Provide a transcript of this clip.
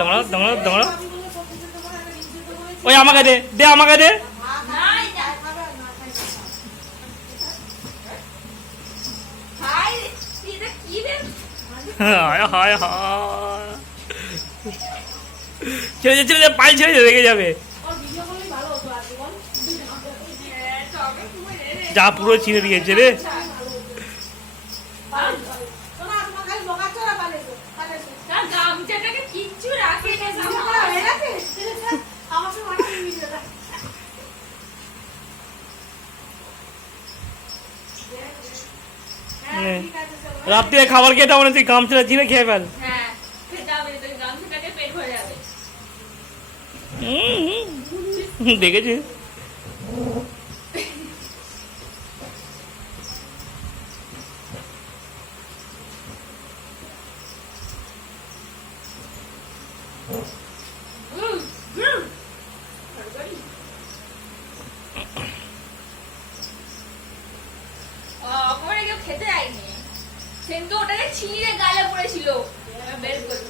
দাঁড়া দাঁড়া দাঁড়া, ওই আমাকে দে, দে আমাকে দে। হায় হায় হায়, ছেড়ে যা ছেড়ে যা, পায়ে ছেড়ে যা, রেগে যাবে। যা পুরো ছিঁড়ে দিয়েছে রে। রাত্রে খাবার খেয়ে তার মানে তুই গামছাটা ছিঁড়ে খেয়ে ফেল। দেখেছি। খেতে যায়নি, সেদিন তো ওটাকে ছিঁড়ে গালে পড়েছিল, বের করে